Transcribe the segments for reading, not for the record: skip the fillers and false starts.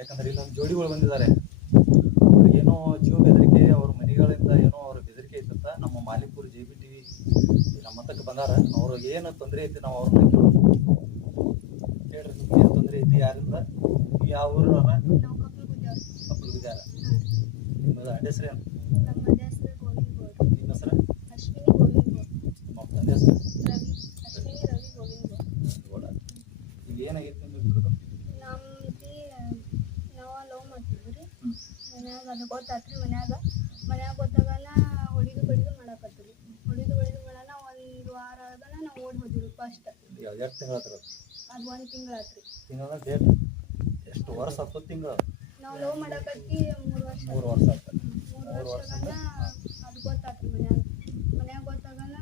ಯಾಕಂದ್ರೆ ಇಲ್ಲೊಂದು ಜೋಡಿಗಳು ಬಂದಿದ್ದಾರೆ. ಏನೋ ಜೀವ ಬೆದರಿಕೆ, ಅವ್ರ ಮನೆಗಳಿಂದ ಏನೋ ಅವ್ರ ಬೆದರಿಕೆ ಐತಂತ ನಮ್ಮ ಮಾಲಿಕೂರು JB TV ನಮ್ಮ ಹತ್ತಕ್ಕೆ ಬಂದಾರ. ಅವ್ರು ಏನು ತೊಂದರೆ ಐತಿ ನಾವು ಅವ್ರನ್ನ ಹೇಳ್ರಿ, ನಿಮ್ಗೆ ಏನು ತೊಂದರೆ ಐತಿ, ಯಾರಿಂದ, ಯಾವ ಊರು? ಕಪ್ಪಲು ಬಿದ್ದಾರ. ನಿಮ್ಮದು ಅಡ್ರೆಸ್ ಏನು? ನಿಮ್ಮ ಹೆಸರು? ನಿಮ್ಮ ತಂದೆ ಹೆಸರು? ಗೌಡ. ಈಗ ಏನಾಗೈತಿ ನಿಮ್ಮಿಬ್ರದ್ದು? ನಾವು ಲವ್ ಮಾಡ್ತಿದ್ವಿ ರೀ. ಮನ್ಯಾಗ ಅದು ಗೊತ್ತಾತ್ರಿ. ಮನ್ಯಾಗ ಗೊತ್ತಾಗನ ಹೊಡಿದು ಮಾಡಾಕತ್ತೀವಿ. ಹೊಡಿದು ಮಾಡೋಣ 1 ವಾರ ಆದನ ನಾವು ಓಡಿ ಹೋದ್ವಿ ಫಸ್ಟ್. ಎಷ್ಟು ತಿಂಗಳು ಆತ್ರಿ ಅದು? 1 ತಿಂಗಳು ಆತ್ರಿ. ತಿಂಗಳ ಡೇಟ್ ಎಷ್ಟು ವರ್ಷ ಆಯ್ತು? ತಿಂಗಳು ನಾವು ಲವ್ ಮಾಡಾಕತ್ತಿ 3 ವರ್ಷ. 3 ವರ್ಷ ಆಯ್ತು. 3 ವರ್ಷಗನ ಅದು ಗೊತ್ತಾತ್ರಿ. ಮನ್ಯಾಗ ಗೊತ್ತಾಗನ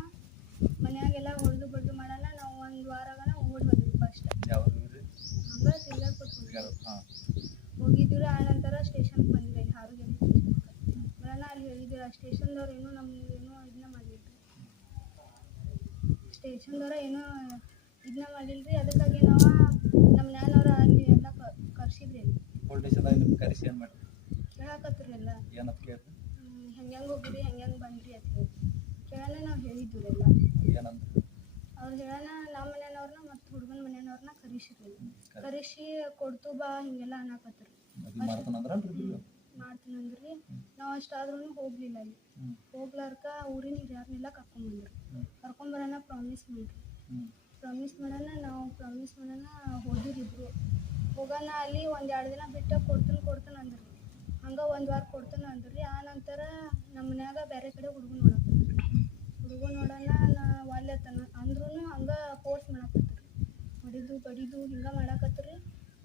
ಮನ್ಯಾಗೆಲ್ಲ ಹೊಡೆದು ಮಾಡೋಣ ನಾವು 1 ವಾರಗನ ಓಡಿ ಹೋದ್ವಿ ಫಸ್ಟ್. ಯಾವ ಹಂಗ ತಿರ್ಗಾಡ್ ಹೋಗಿದ್ದೀವಿ. ಆ ನಂತರ ಸ್ಟೇಷನ್ಗೆ ಬಂದಿರಿ. ಹಾರುಗೆರೆ ಬರೋಣ. ಅಲ್ಲಿ ಹೇಳಿದ್ದೀರ ಸ್ಟೇಷನ್ದವ್ರು ಏನೂ ನಮ್ಗೆ ಏನೂ ಇದನ್ನ ಮಾಡಿಲ್ರಿ. ಸ್ಟೇಷನ್ದವ್ರ ಏನೂ ಇದನ್ನ ಮಾಡಿಲ್ರಿ. ಅದಕ್ಕಾಗಿ ನಾವು ನಮ್ಮ ನ್ಯಾನವ್ರ ಅಲ್ಲಿ ಎಲ್ಲ ಕರ್ಸಿದ್ರಿ. ಪೊಲೀಸ್ ಸ್ಟೇಷನ್ದಾಗ ನಿಮ್ಗೆ ಕರೆಸಿ ಏನು ಮಾಡಿರಿ? ಕೇಳಾಕತ್ರಿ ಎಲ್ಲ. ಏನಂತ ಕೇಳ್ರಿ? ಹೆಂಗೆ ಹೋಗಿರಿ, ಹೆಂಗೆ ಬಂದ್ರಿ ಅಂತ ಹೇಳಿ ಕೇಳೋಣ. ನಾವು ಹೇಳಿದ್ವಿ ಎಲ್ಲ. ಏನಂತ ಅವ್ರು ಹೇಳೋಣ. ನಮ್ಮ ಮನೆಯವ್ರನ್ನ ಮತ್ತು ಹುಡುಗನ ಮನೆಯವ್ರನ್ನ ಕರೆಸಿ ಕೊಡ್ತು ಬಾ ಹಿಂಗೆಲ್ಲ ಅನ್ನಕತ್ರಿ. ಮಾಡ್ತೀನಂದ್ರಿ. ನಾವು ಅಷ್ಟಾದ್ರೂ ಹೋಗ್ಲಿಲ್ಲ. ಅಲ್ಲಿ ಹೋಗ್ಲಾರ್ಕ ಊರಿನ ಹಿರಿಯರ್ನೆಲ್ಲ ಕರ್ಕೊಂಬರೋಣ ಪ್ರಾಮಿಸ್ ಮಾಡೋಣ. ನಾವು ಪ್ರಾಮಿಸ್ ಮಾಡೋಣ ಹೋದಿರಿಬ್ರು. ಹೋಗೋಣ. ಅಲ್ಲಿ 1-2 ದಿನ ಬಿಟ್ಟು ಕೊಡ್ತಾನೆ ಅಂದ್ರಿ. ಹಂಗೆ 1 ವಾರ ಕೊಡ್ತಾನೆ ಅಂದ್ರಿ. ಆ ನಂತರ ನಮ್ಮ ಮನ್ಯಾಗ ಬೇರೆ ಕಡೆ ಹುಡುಗನ ನೋಡೋಣ ವಾಲ್ಯತನ ಅಂದ್ರೂ ಹಂಗೆ ಫೋರ್ಸ್ ಮಾಡಾಕತ್ರಿ. ಹೊಡಿದು ಬಡಿದು ಹಿಂಗೆ ಮಾಡಾಕತ್ರಿ.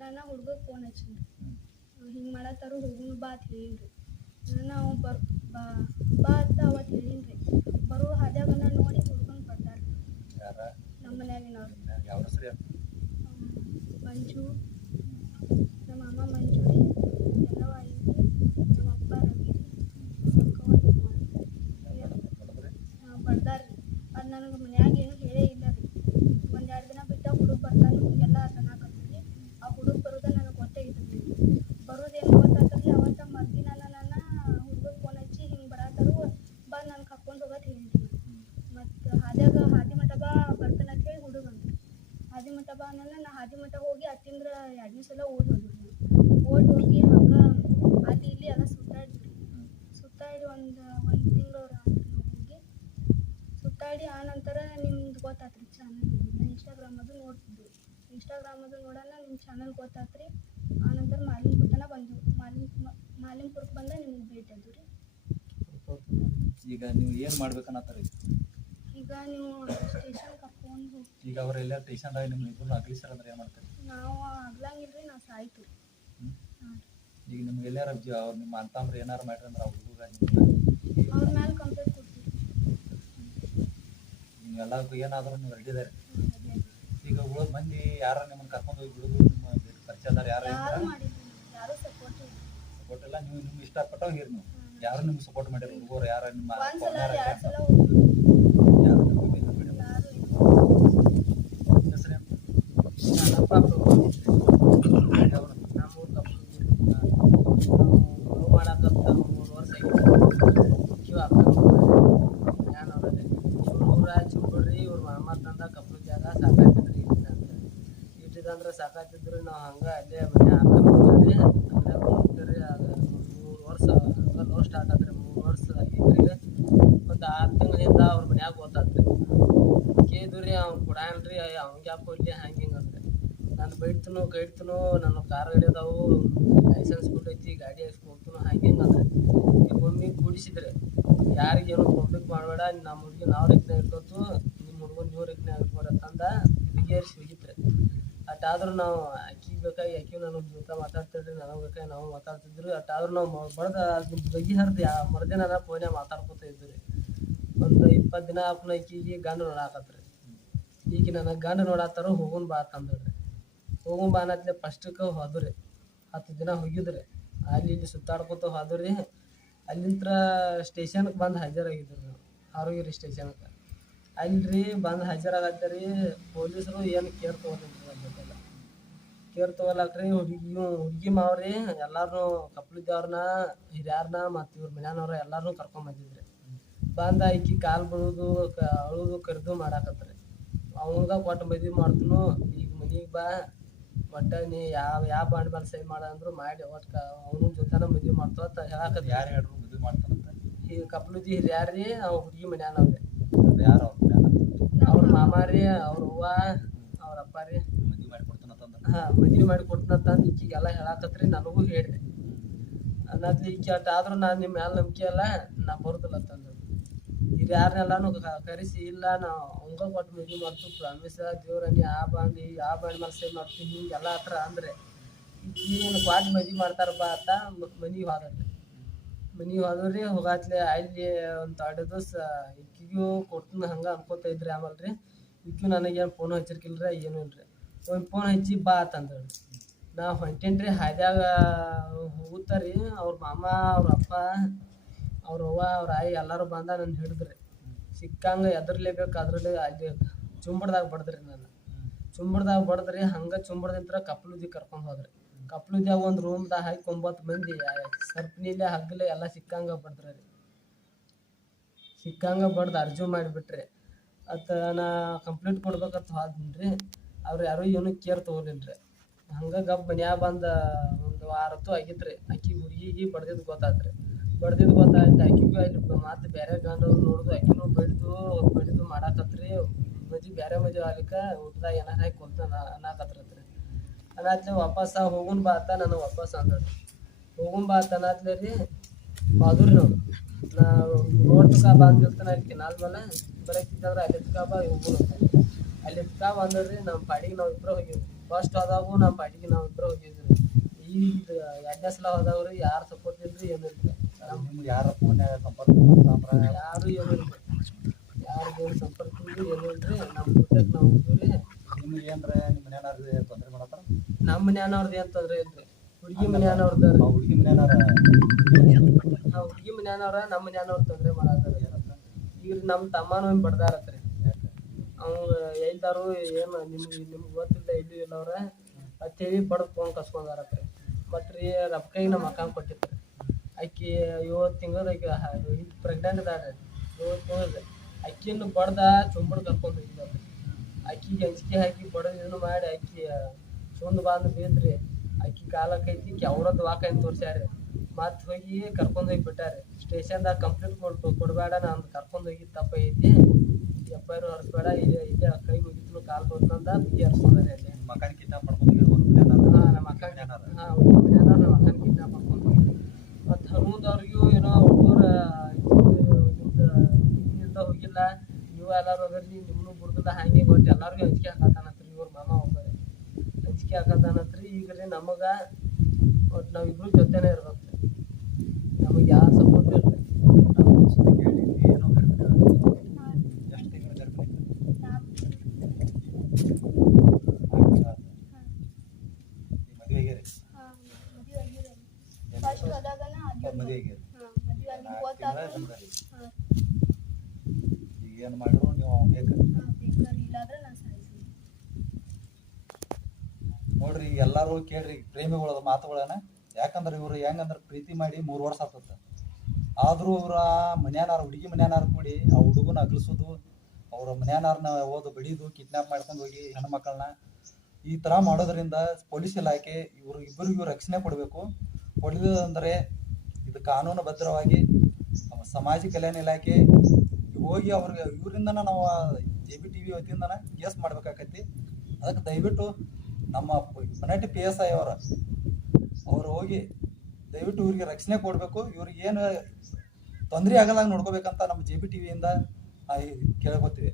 ನಾನು ಹುಡುಗಗೆ ಫೋನ್ ಹಚ್ಚಿದ್ರಿ. ಹಿಂಗೆ ಮಾಡತ್ತಾರು ಹೋಗುನು ಬಾ ಅಂತ ಹೇಳಿನ್ರಿ. ನಾವು ಬಾ ಅಂತ ಅವತ್ತು ಹೇಳಿನ್ರಿ. ಬರೋ ಹಾದ್ಯಾಗನ ನೋಡಿ ಹುಡುಗನ ಬರ್ತಾರೆ. ನಮ್ಮ ಮನ್ಯಾಗಿನವ್ರು ಮಂಜು, ನಮ್ಮ ಅಮ್ಮ ಮಂಜು ರೀ, ಎಲ್ಲವ ಐತಿ. ನಮ್ಮ ಅಪ್ಪ ರವಿ ಬಡ್ದಾರ್ರಿ. ಅದು ನನಗೆ ಮನ್ಯಾಗ ಏನು ಹೇಳೇ ಇಲ್ಲ ರೀ. 1-2 ದಿನ ಬಿಟ್ಟು ಹುಡುಗ ಬರ್ತಾನೆ ಹಿಂಗೆಲ್ಲ ತನ್ನಕತ್ರಿ. ಆ ಹುಡುಗ ಬರೋದ ನನಗೆ ಗೊತ್ತೇ ಇದ್ರಿ. ಬರೋದೇನು ಗೊತ್ತಾಗ್ತದ್ರಿ. ಅವತ್ತ ಮರ್ದಿನ ನಾನು ಹುಡುಗಗೆ ಫೋನ್ ಹಚ್ಚಿ ಹಿಂಗೆ ಬರತ್ತಾರು ಬಾ ನನಗೆ ಕರ್ಕೊಂಡು ಹೋಗೋದು ಹೇಳಿದ್ರಿ. ಮತ್ತು ಹಾದಿ ಮಠ ಬಾ ಬರ್ತಾನೆ ಅಂತ ಹೇಳಿ ಹುಡುಗ ಅಂದ್ರಿ. ಹಾದಿ ಮಠ ಬಾ ನಾನು ಹಾದಿ ಮಠ ಹೋಗಿ ಅತ್ತಿಂದ್ರ 2 ಸಲ ಓಡಿ ಹೋಗಿ ಹಂಗೆ ಅಲ್ಲಿ ಇಲ್ಲಿ ಎಲ್ಲ ಸುತ್ತಾಡಿ ಒಂದು ತಿಂಗಳು ರಾತ್ರಿ ಹೋಗಿ ಸುತ್ತಾಡಿ. ಆ ನಂತರ ನಿಮ್ದು ಗೊತ್ತಾತ್ರಿ ಚಾನಲ್. ಇನ್ಸ್ಟಾಗ್ರಾಮ್ ಅದು ನೋಡ್ತಿದ್ವಿ. ನೋಡೋಣ ನಿಮ್ಮ ಚಾನಲ್ ಗೊತ್ತಾತ್ರಿ. ಆ ನಂತರ ಮಾಲಿಂಪುರತನ ಬಂದ್ವಿ. ಮಾಲಿಂಪುರಕ್ಕೆ ಬಂದ ನಿಮ್ಗೆ ಭೇಟಿ ಆದ್ವಿ ರೀ. ಈಗ ನೀವು ಏನು ಮಾಡ್ಬೇಕನ್ನತ್ತಾರೆ? ಈಗ ನೀವು ಸ್ಟೇಷನ್ ಕರ್ಕೊಂಡು ಹೋಗಿ. ಈಗ ಅವರೆಲ್ಲ ಸ್ಟೇಷನ್ದಾಗ ನಿಮ್ಮ ಇಬ್ಬರು ಅಗ್ಲಿಸ್ತಾರ ಅಂದ್ರೆ ಏನು ಮಾಡ್ತಾರೆ? ನಾವು ಆಗ್ಲಂಗಿಲ್ರಿ, ನಾವು ಸಾಯ್ತು. ಈಗ ನಿಮ್ಗೆ ಎಲ್ಲಾರ ಅವ್ರು ನಿಮ್ಮ ಅಂತಂದ್ರೆ ಏನಾರು ಮಾಡ್ರಿ ಅಂದ್ರೆ ಅವ್ರ ಹುಡುಗ ಅವ್ರ ಮೇಲೆ ಕಂಪ್ಲೇಂಟ್ ಕೊಡ್ತೀವಿ. ನೀವೆಲ್ಲ ಏನಾದರೂ ನೀವು ರೆಡಿ ಇದಾರೆ? ಈಗ ಉಳಿದ ಮಂದಿ ಯಾರ ನಿಮ್ಮನ್ನು ಕರ್ಕೊಂಡು ಹೋಗಿ ಬಿಡುದು ನಿಮ್ಮ ಪರಿಚಯದಾರ ಯಾರು ಸಪೋರ್ಟ್ ಇಲ್ಲ? ನೀವು ನಿಮ್ಗೆ ಇಷ್ಟಪಟ್ಟವ್ ಹೇರಿ. ನೀವು ಯಾರು ನಿಮ್ಗೆ ಸಪೋರ್ಟ್ ಮಾಡಿರಿ? ಹುಡುಗರು ಯಾರು ನಿಮ್ಮ ಇಟ್ಟಿದಂದ್ರೆ ಸಾಕಾತಿದ್ರು. ನಾವು ಹಂಗೆ ಅಲ್ಲೇ ಮನೆ ಹಾಕೊಂಡ್ರಿ ಅಲ್ಲೇ ಹೋಗ್ತೀರಿ. ಅದು 3 ವರ್ಷ ಹಂಗೆ ಲವ್ ಸ್ಟಾರ್ಟ್ ಆದ್ರಿ. 3 ವರ್ಷ ಆಗಿದ್ರಿ. ಒಂದು 6 ತಿಂಗಳಿಂದ ಅವ್ರ ಮನ್ಯಾಗ ಗೊತ್ತಾತ್ರಿ. ಕೇಳಿದ್ರಿ ಅವ್ನು ಕೊಡಾನ್ರಿ, ಅವ್ನಿಗೆ ಯಾಕೆ ಕೊಡ್ಲಿ ಹಂಗೆ ಹಿಂಗೆ ಅಂದ್ರೆ ನಾನು ಕೈಡ್ತನು ನನ್ನ ಕಾರ್ ಹಿಡಿಯೋದವು ಲೈಸೆನ್ಸ್ ಬಿಟ್ಟೈತಿ ಗಾಡಿ ಹೋಗ್ತಾನು ಹಂಗೆ ಹಿಂಗೆ ಅಂದ್ರೆ ಈ ಮಮ್ಮಿಗೆ ಕೂಡಿಸಿದ್ರೆ ಯಾರಿಗೇನು ಪಬ್ಲಿಕ್ ಮಾಡಬೇಡ, ನಮ್ಮ ಹುಡುಗಿ ನಾವು ರೆಕ್ನೆ ಇಟ್ಕೊತು, ನಿಮ್ಮ ಹುಡುಗನ ನೀವು ರೆಕ್ನೆ ಇಟ್ಕೊಡತ್ತಂದ ಬಿಗೇರಿಸಿ ಹೋಗಿತ್ರಿ. ಅಷ್ಟಾದ್ರೂ ನಾವು ಅಕ್ಕಿಗೆ ಬೇಕಾಗಿ ಅಕ್ಕಿ ನನಗೆ ಜೊತೆ ಮಾತಾಡ್ತಿದ್ರಿ, ನನಗೆ ಬೇಕಾಗಿ ನಾವು ಮಾತಾಡ್ತಿದ್ರು. ಅಷ್ಟಾದ್ರೂ ನಾವು ಬಡ್ದು ಅದು ಬಗೆಹರ್ದು ಮರುದಿನ ಫೋನ್ಯಾಗ ಮಾತಾಡ್ಕೊತ ಇದ್ವಿ. ಒಂದು 20 ದಿನ ಹಾಕೋಣ ಅಕ್ಕಿಗೆ ಗಂಡ ನೋಡಾಕತ್ರಿ. ಈಗ ನನಗೆ ಗಂಡ ನೋಡತ್ತಾರ ಹೋಗೋಣ ಬಾ ಅಂತಂದ್ರಿ. ಹೋಗೋಣ ಬಾ ಅನ್ನತ್ಲೆ ಫಸ್ಟಕ್ಕೆ ಹೋದ್ರಿ. 10 ದಿನ ಹೋಗಿದ್ರಿ. ಅಲ್ಲಿ ಇಲ್ಲಿ ಸುತ್ತಾಡ್ಕೊತ ಹೋದ್ರಿ. ಅಲ್ಲಿಂದ ಸ್ಟೇಷನ್ಗೆ ಬಂದು ಹಾಜರಾಗಿದ್ರಿ ನಾವು, ಹಾರುಗಿರಿ ಸ್ಟೇಷನ್ಗೆ. ಅಲ್ಲಿ ಬಂದು ಹಾಜರಾಗತ್ತರಿ. ಪೊಲೀಸರು ಏನು ಕೇರ್ ತೊಗೊಂಡಿದ್ರಿ. ಕೇರ್ ತಗೊಳಕ್ರಿ ಹುಡುಗಿ ಮಾವ್ರಿ ಎಲ್ಲಾರು ಕಪ್ಲಿದ್ದವ್ರನ್ನ ಹಿರಿಯಾರ್ನ ಮತ್ತು ಇವ್ರ ಮನ್ಯಾನವ್ರ ಎಲ್ಲಾರನ್ನೂ ಕರ್ಕೊಂಡ್ ಬಂದಿದ್ರಿ. ಬಂದ ಈಕಿ ಕಾಲ್ ಬೀಳೋದು ಅಳುದು ಕರೆದು ಮಾಡಾಕತ್ರಿ. ಅವಂಗ ಕೊಟ್ಟು ಮದ್ವಿ ಮಾಡ್ತನು, ಈಗ ಮನಿಗೆ ಬಾ, ಒಟ್ಟ ನೀ ಯಾವ ಬಾಂಡ್ ಮೇಲೆ ಸಹಿ ಮಾಡ ಅಂದ್ರು ಮಾಡಿ ಒಟ್ಟು ಅವನ ಜೊತೆನ ಮದ್ವಿ ಮಾಡ್ತಾವ ಅಂತ ಹೇಳಾಕತ್ರಿ. ಯಾರು ಹೇಳ್ರು ಮದ್ವಿ ಮಾಡ್ತಾರಂತ? ಈ ಕಪ್ಲುದಿ ಹಿರಿಯಾರ್ರಿ ಅವ್ರ ಹುಡುಗಿ ಮನ್ಯಾನವ್ರಿ. ಯಾರು ಅವ್ರ ಮಾಮಾರಿ, ಅವ್ರ ಅವ್ವ, ಅವ್ರ ಅಪ್ಪ ರೀ ಮದ್ವಿ ಮಾಡಿ ಕೊಡ್ತಾನಂತಂದ್ರ? ಮದ್ವಿ ಮಾಡಿ ಕೊಡ್ತನಂತಂದು ಈಕಿಗೆಲ್ಲ ಹೇಳಾಕತ್ರಿ. ನನಗೂ ಹೇಳ್ರಿ ಅನ್ನದ್ಲಿ ಈಕಿ ಅಟ್ ಆದ್ರೂ ನಾನು ನಿಮ್ಮ ಮ್ಯಾಲ ನಂಬಿಕೆ ಅಲ್ಲ, ನಾ ಬರುದಿಲ್ಲ ಅಂತಂದ್ರು. ಹಿರಿಯಾರನ್ನೆಲ್ಲಾನು ಕರೆಸಿ, ಇಲ್ಲ ನಾವು ಅವಂಗ ಕೊಟ್ಟು ಮದ್ವಿ ಮಾಡ್ತು, ಪ್ರಾಮಿಸ್ ದೇವ್ರ ನೀ ಆ ಬಾಂಡ್ ಮೇಲೆ ಸಹಿ ಮಾಡ್ತೀವಿ ಹಿಂಗೆಲ್ಲ ಹತ್ರ ಅಂದ್ರೆ ಈಗಿನ ಕ್ವಾಟ್ ಮದ್ವಿ ಮಾಡ್ತಾರ ಬಾ ಅಂತ ಮನಿಗೆ ಹೋದ್ರಿ. ಮನಿಗೆ ಹೋದ್ರಿ. ಹೋಗಾತ್ಲೆ ಅಲ್ಲಿ ಒಂದು 2 ದಿವಸ ಈಕಿಗೂ ಕೊಡ್ತೀನಿ ಹಂಗೆ ಅನ್ಕೋತ ಇದ್ರಿ. ಆಮೇಲೆ ರೀ ಈಕಿ ನನಗೇನು ಫೋನ್ ಹಚ್ಚಿರ್ಕಿಲ್ರಿ, ಏನೂ ಇಲ್ರಿ. ಒಂದು ಫೋನ್ ಹಚ್ಚಿ ಬಾ ಅಂತಂದ್ರಿ. ನಾ ಹೊಂಟೇನ್ರಿ. ಹಾದ್ಯಾಗ ಹೋಗುತ್ತಾರಿ ಅವ್ರ ಮಾಮ, ಅವ್ರ ಅಪ್ಪ, ಅವ್ರ ಅವ್ವ, ಅವ್ರ ಆಯಿ ಎಲ್ಲರೂ ಬಂದ ನನ್ನ ಹಿಡಿದ್ರಿ. ಸಿಕ್ಕಂಗೆ ಎದರ್ಲೇಬೇಕು. ಅದ್ರಲ್ಲಿ ಅಲ್ಲಿ ಚುಂಬಡ್ದಾಗ ಬಡದ್ರಿ. ನಾನು ಚುಂಬಡ್ದಾಗ ಬಡದ್ರಿ. ಹಂಗೆ ಚುಂಬಡ್ದಿಂತ್ರ ಕಪ್ಲುದಿ ಕರ್ಕೊಂಡು ಹೋದ್ರಿ. ಕಪ್ಲುದ್ಯಾಗ ಒಂದು ರೂಮ್ದಾಗ ಹಾಕಿ 9 ಮಂದಿ ಸರ್ಪನಿಲೆ ಹಗ್ಗಲೆ ಎಲ್ಲ ಸಿಕ್ಕಂಗ ಬಡದ್ರಿ. ಸಿಕ್ಕಂಗ ಬಡ್ದು ಅರ್ಜು ಮಾಡಿಬಿಟ್ರಿ. ಅತ್ತ ನಾ ಕಂಪ್ಲೇಂಟ್ ಕೊಡ್ಬೇಕಂತ ಹೋದ್ರಿ. ಅವ್ರು ಯಾರು ಏನೂ ಕೇರ್ ತೊಗೊಲಿಲ್ರಿ. ಹಂಗೆ ಗಪ್ ಮನ್ಯಾಗ ಬಂದು ಒಂದು ವಾರತ್ತು ಆಗಿತ್ರಿ. ಆಕಿ ಹುಡುಗಿಗೆ ಬಡ್ದಿದ್ದು ಗೊತ್ತಾತ್ರಿ. ಬಡ್ದಿದ್ದು ಗೊತ್ತಾಯ್ತು. ಆಕಿಗೂ ಅಲ್ಲಿ ಮತ್ತೆ ಬೇರೆ ಗಂಡು ನೋಡುದು, ಆಕಿನೂ ಬಡಿದು ಮಾಡಾಕತ್ರಿ. ಬೇರೆ ಮದುವೆ ಆಗ್ಲಿಕ್ಕೆ ಊಟದಾಗ ಏನಾರ ಹಾಕಿ ಕೊಡ್ತ ಅನ್ನಕತ್ರತ್ರಿ. ಅನ್ನತ್ಲೆ ವಾಪಸ್ ಹೋಗುನ್ ಬಾ ಅಂತ ನನಗೆ ವಾಪಸ್ ಅಂದ್ರಿ. ಹೋಗುನ್ ಬಾ ಅಂತ ಅನ್ನತ್ಲೆ ರೀ ಹೋದ್ರಿ. ನಾವು ರೋಡ್ ತಕ ಬಂದಿರ್ತಾನೆ ಅಲ್ಲಿ ಕೆನಾಲ್ ಮೇಲೆ ಬರಕ್ಕಿತ್ತಂದ್ರೆ ಅಲ್ಲಿ ಎತ್ಕ ಬಾ ಹೋಗುನ್ ಅಂತ. ಅಲ್ಲಿ ಎತ್ಕ ಬಂದ್ರಿ. ನಮ್ಮ ಪಾಡಿಗೆ ನಾವು ಇಬ್ಬರು ಹೋಗಿದ್ವಿ. ಫಸ್ಟ್ ಹೋದಾಗೂ ನಮ್ಮ ಪಾಡಿಗೆ ನಾವು ಇಬ್ಬರು ಹೋಗಿದ್ವಿ. ಈಗ 2ನೇ ಸಲ ಹೋದಾವ್ರಿ ಯಾರು ಸಪೋರ್ಟ್ ಇಲ್ರಿ, ಏನೂ ಇಲ್ರಿ. ನಿಮ್ಗೆ ಯಾರ ಫೋನ್ಯಾಗ ಸಂಪರ್ಕ ಮಾಡ್ತಾರ? ಯಾರು ಏನೂ ಇಲ್ರಿ. ಯಾರಿಗೇನು ಸಂಪರ್ಕ ಇಲ್ರಿ, ಏನೂ ಇಲ್ರಿ. ನಮ್ಮ ಜೊತೆಗೆ ನಾವು ಇದ್ದೀವಿ. ನಿಮ್ಗೆ ಏನ್ರ ನಿಮ್ಮ ಮನ್ಯಾನಾರ ತೊಂದರೆ ಮಾಡತ್ತಾರ? ನಮ್ಮ ಮನ್ಯಾನವ್ರದ್ದು ಏನು ತೊಂದರೆ ಇಲ್ರಿ. ಹುಡುಗಿ ಮನ್ಯಾನವ್ರದ್ದು ಹುಡುಗಿ ಮನ್ಯಾನಾರ ಹುಡುಗಿ ಮನ್ಯಾನವ್ರ ನಮ್ಮ ಮನ್ಯಾನವ್ರು ತೊಂದರೆ ಮಾಡಾತಾರ. ಏನಂತ ಈಗ ನಮ್ಮ ತಮ್ಮನೂ ಏನು ಬಡ್ದಾರತ್ರಿ. ಅವ್ನು ಎಲ್ದಾರು ಏನು ನಿಮ್ಗೆ ಗೊತ್ತಿಲ್ಲ, ಇಲ್ಲಿ ಇಲ್ಲ ಅವ್ರ ಅಂತೇಳಿ ಬಡ್ದು ಫೋನ್ ಕಸ್ಕೊಂಡಾರತ್ರಿ. ಮತ್ತು ರೀ ರೊಕ್ಕಗೆ ನಮ್ಮ ಅಕ್ಕಂಗೆ ಕೊಟ್ಟಿತ್ರಿ. ಆಕಿ 7 ತಿಂಗಳದಾಗ ಪ್ರೆಗ್ನೆಂಟ್ ಅದಾಳ್ರಿ. 7 ತಿಂಗಳದ ಅಕ್ಕಿಯನ್ನು ಬಡ್ದ ಚುಂಬಡ್ ಕರ್ಕೊಂಡು ಹೋಗಿದ್ದಾಳ್ರಿ. ಅಕ್ಕಿಗೆ ಅಂಜಿಕೆ ಹಾಕಿ ಬಡದು ಇದನ್ನು ಮಾಡಿ ಅಕ್ಕಿ ಸುಂದ್ ಬಂದು ಬೇದ್ರಿ. ಅಕ್ಕಿ ಕಾಲಕ್ಕೆ ಐತಿ ಅವ್ರದ್ದು ವಾಕೈನ್ ತೋರ್ಸ್ಯಾರಿ. ಮತ್ತೆ ಹೋಗಿ ಕರ್ಕೊಂಡು ಹೋಗಿ ಬಿಟ್ಟಾರೆ. ಸ್ಟೇಷನ್ದಾಗ ಕಂಪ್ಲೇಂಟ್ ಕೊಡಬೇಡ, ನಾನು ಕರ್ಕೊಂಡು ಹೋಗಿ ತಪ್ಪೈತಿ, FIR ಹೊರಿಸ್ಬೇಡ, ಇಲ್ಲೇ ಕೈ ಮುಗಿತು ಕಾಲು ಬಂತಂದ ಬಿಗಿ ಹರ್ಸ್ಕೊಂಡ್ರಿ. ಅಲ್ಲಿ ಮಕ್ಕಳಿಗೆ ಕಿಡ್ನಾಪ್ ಮಾಡ್ಕೊಂಡು ನಮ್ಮ ಅಕ್ಕ ಹುಡುಗಿ ಮನ್ಯಾನವ್ರು ನಮ್ಮ ಅಕ್ಕನ ಕಿಡ್ನಾಪ್ ಮಾಡ್ಕೊಂಡು ಹೋಗಿ. ಮತ್ತು ಹನುಮದವ್ರಿಗೂ ಏನೋ ಹುಡುಗರು ನಿಮ್ಮಿಂದ ಹೋಗಿಲ್ಲ, ನೀವು ಎಲ್ಲರೂ ಅದರಲ್ಲಿ ನಿಮ್ಮನ್ನು ಬಿಡುದಿಲ್ಲ, ಹಂಗೆ ಗೊತ್ತು ಎಲ್ಲರಿಗೂ ಅಂಜಿಕೆ ಹಾಕತ್ತಾನತ್ರಿ. ಇವ್ರ ಮಾಮ ಒಬ್ಬರೇ ಅಂಜಿಕೆ ಹಾಕತ್ತಾನತ್ರಿ. ಈಗ ರೀ ನಮಗೆ ಒಟ್ಟು ನಾವಿಬ್ರು ಜೊತೆನೇ ಇರ್ಬೇಕು. ನಮಗೆ ಯಾರು ಸಪೋರ್ಟ್ ಇಲ್ರಿ. ಏನು ಎಷ್ಟು ತಿಂಗಳು ಗರ್ಭಿಣಿ? ಮದುವೆ ಆಗ್ಯಾರಿ? ಮದುವೆ ಆಗ್ಯಾರಿ. ಈಗ ಏನು ಮಾಡಿದ್ರು ನೀವು ಬೇಕು ನೋಡ್ರಿ. ಎಲ್ಲಾರು ಕೇಳ್ರಿ ಪ್ರೇಮಿಗಳ ಮಾತುಗಳನ್ನ. ಯಾಕಂದ್ರೆ ಇವ್ರು ಹೆಂಗಂದ್ರೆ ಪ್ರೀತಿ ಮಾಡಿ 3 ವರ್ಷ ಆಗ್ತದ. ಆದ್ರೂ ಇವ್ರ ಮನ್ಯಾನಾರ ಹುಡುಗಿ ಮನ್ಯಾನಾರ ಕೂಡಿ ಆ ಹುಡುಗನ ಅಗಲಿಸೋದು, ಅವ್ರ ಮನ್ಯಾನಾರನ್ನ ಓದು ಬಡಿದು ಕಿಡ್ನಾಪ್ ಮಾಡ್ಕೊಂಡು ಹೋಗಿ ಹೆಣ್ಮಕ್ಳನ್ನ ಈ ತರ ಮಾಡೋದ್ರಿಂದ ಪೊಲೀಸ್ ಇಲಾಖೆ ಇಬ್ಬರಿಗೂ ರಕ್ಷಣೆ ಕೊಡಬೇಕು. ಕೊಡಲಿಲ್ಲ ಇದು ಕಾನೂನು ಬದ್ಧವಾಗಿ ಸಮಾಜ ಕಲ್ಯಾಣ ಇಲಾಖೆ ಹೋಗಿ ಅವ್ರಿಗೆ ಇವರಿಂದ ನಾವು JBTV ವತಿಯಿಂದನ ಕೇಸ್ ಮಾಡ್ಬೇಕಾಕತಿ. ಅದಕ್ಕೆ ದಯವಿಟ್ಟು ನಮ್ಮ ಮನೆಟಿ PSI ಅವ್ರು ಹೋಗಿ ದಯವಿಟ್ಟು ಇವ್ರಿಗೆ ರಕ್ಷಣೆ ಕೊಡಬೇಕು. ಇವ್ರಿಗೆ ಏನು ತೊಂದರೆ ಆಗಲ್ಲ ನೋಡ್ಕೋಬೇಕಂತ ನಮ್ಮ JBTV ಇಂದ ಕೇಳ್ಕೊತೀವಿ.